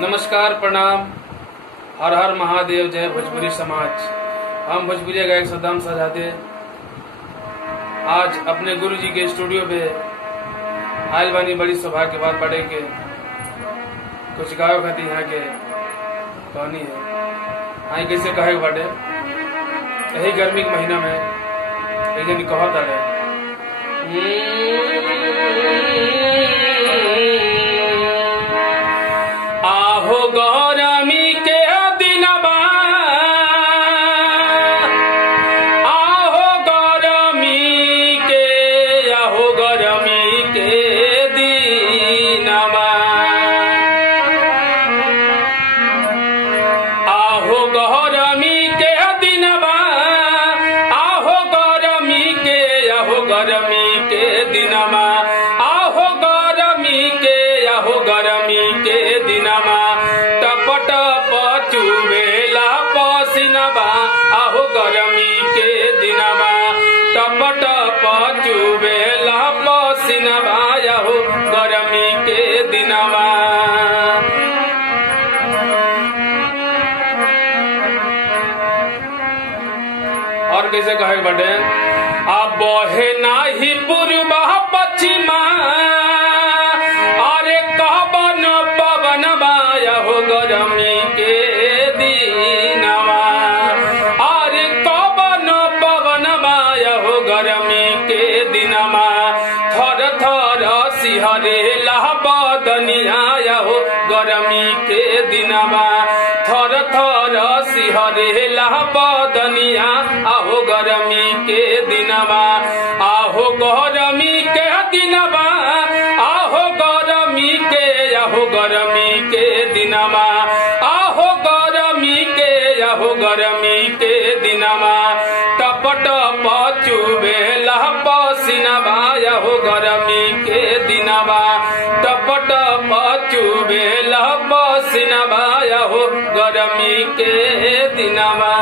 नमस्कार, प्रणाम, हर हर महादेव, जय भोजपुरी समाज। हम भोजपुरी गायक सद्दाम शहजादे आज अपने गुरु जी के स्टूडियो पे आयल बानी। बड़ी सौभाग्य के बाद पढ़े के कुछ गायो खाती यहाँ के कहानी है। आई कैसे कहे बाटे यही गर्मी के महीना में एक जन कहत आ आहो गौरमी के दिनबा, आहो गौरमी के, आहो गौरमी के दिनबा, आहो गौरमी के दिनबा, आहो गौरमी के, आहो गौरमी के दिनमा, आहो गौरमी के, आहो गौरमी के दिनमा, टप टप चुबेला पसीनबा, आहो गौरमी के दिनमा, टप टप चुबेला पसीनबा, आहो गौरमी के दिनमा। और कैसे कहे बटे अब बहे नाही पूर्वा पश्चिमा, अरे कहबन पवन बाया हो गरमी के दिनवा, अरे कहबन पवन बाया हो गरमी के दिनमा, थर थर सिहरे बदनिया हो गरमी के दिनमा, थर थर सिहरे बदनिया आहो गरमी के दिनमा, आहो गरमी के दिनमा, आहो गरमी के, आहो गरमी के दिनमा, आहो गरमी के, आहो गरमी के दिनमा, टप टप चुबेला पसीनबा, आहो गरमी के दिनमा, टप टप चुबेला पसीनबा, आहो गरमी के दिनमा।